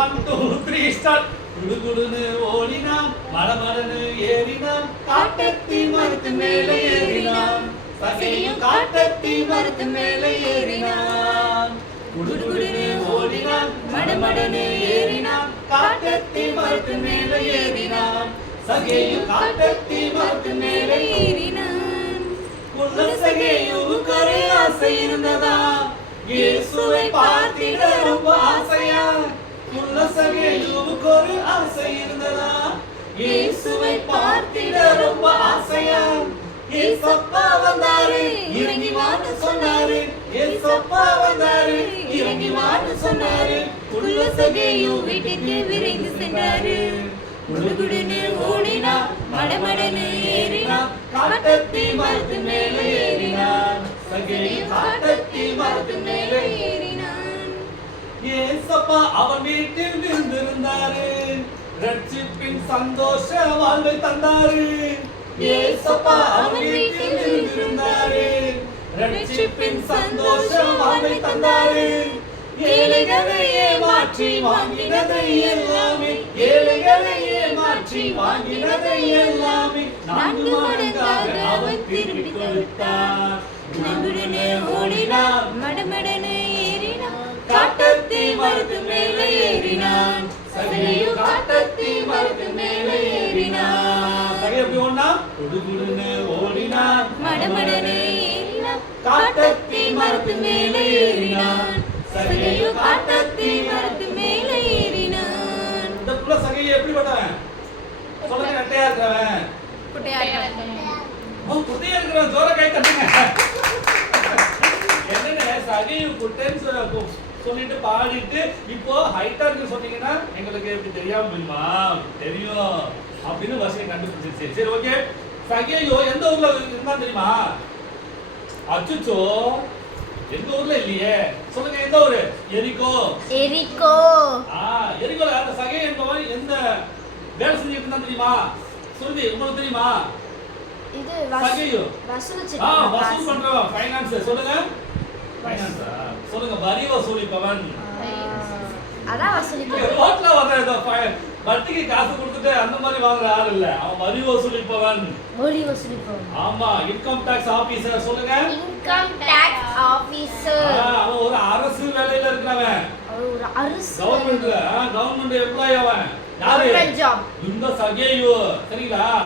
1 2 3 start. குடுகுடுன்னு ஓடினான், மடமடன்னு ஏறினான், காட்டத்தி மரத்து மேலே ஏறினான். சகேயு காட்டத்தி மரத்து மேலே ஏறினான். குடுகுடுன்னு ஓடினான், மடமடன்னு ஏறினான், காட்டத்தி மரத்து மேலே ஏறினான். சகேயு காட்டத்தி மரத்து மேலே ஏறினான். குள்ள சகேயுவுக்கு ஒரு ஆசை இருந்ததா, இயேசுவை பார்த்திட ரொம்ப ஆசையா. குள்ள சகேயுவுக்கு ஒரு ஆசை இருந்ததா, இயேசுவை பார்த்திட ரொம்ப ஆசையா. ஏசப்பா வந்தாரு, இறங்கி வான்னு சொன்னாரு. ஏசப்பா வந்தாரு, இறங்கி வான்னு சொன்னாரு. குள்ள சகேயு வீட்டுக்கு விரைந்து சென்றாரு. குடுகுடுன்னு ஓடினா, மடமடன்னு ஏறினா, காட்டத்தி மரத்து மேலே ஏறினான். சகேயு காட்டத்தி மரத்து மேலே ஏறினான். ஏசப்பா அவன் வீட்டில் விருந்திருந்தாரு, ரட்சிப்பின் சந்தோஷ வாழ்வை தந்தாரு. ஏசப்பா அவன் வீட்டில் விருந்திருந்தாரு, ரட்சிப்பின் சந்தோஷ வாழ்வை தந்தாரு. ஏழைகளை ஏமாற்றி வாங்கினதை எல்லாமே, ஏழைகளை ஏமாற்றி வாங்கினதை எல்லாமே 4 மடங்காக அவர் திருப்பி கொடுத்தார். குடுகுடுன்னு ஓடினான், மடமடன்னு ஏறினான், காட்டத்தி மரத்து மேலே ஏறினான். சகேயு காட்டத்தி மரத்து மேலே ஏறினான். சகேயு எப்படி ஓடினான்? குடுகுடுன்னு ஓடினான், மடமடன்னு ஏறினான், காட்டத்தி மரத்து மேலே ஏறினான். சகேயு காட்டத்தி மரத்து மேலே ஏறினான். இந்த புள்ள சகேயு எப்படிப்பட்டவன் சொல்லுங்க? நட்டையா இருக்கவன், குட்டையா இருக்கவன். ஓ, குட்டையா இருக்கவன். ஜோர கை தட்டுங்க. என்னங்க சகேயு குட்டைன்னு சொல்லிட்டு பாடிட்டு இப்போ ஹைட்டா இருக்கு சொன்னீங்கன்னா எங்களுக்கு எப்படி தெரியாம போயுமா? தெரியும் அப்படின்னு வசதி கண்டுபிடிச்சிருச்சு. சரி, ஓகே. சகேயு எந்த ஊர்ல இருந்தா தெரியுமா? அச்சுச்சோ, எங்க ஊர்ல இல்லையே. சொல்லுங்க, எந்த ஊரு? எரிகோ. எரிகோ. எரிகோல அந்த சகேயு என்பவன் எந்த வேலை செஞ்சிட்டு இருந்தா தெரியுமா? சுருதி, உங்களுக்கு தெரியுமா? இது சகேயு வசூல் பண்றவன், ஃபைனான்ஸ். சொல்லுங்க, ஃபைனான்ஸா? சொல்லுங்க, வரி வசூலிப்பவன். அதான் வசூலிப்பவன். ரோட்ல வர்ற வட்டிக்கு காசு கொடுத்துட்டு அந்த மாதிரி வாங்குற ஆள் இல்ல, அவன் வரி வசூலிப்பவன். வரி வசூலிப்பவன். ஆமா, இன்கம் டாக்ஸ் ஆபீசர். சொல்லுங்க, இன்கம் டாக்ஸ் ஆபீசர். அவன் ஒரு அரசு வேலையில இருக்கிறவன். ஒரு அரசு கவர்மெண்ட் எம்ப்ளாயி அவன். யாரு? இந்த சகேயு. சரிங்களா?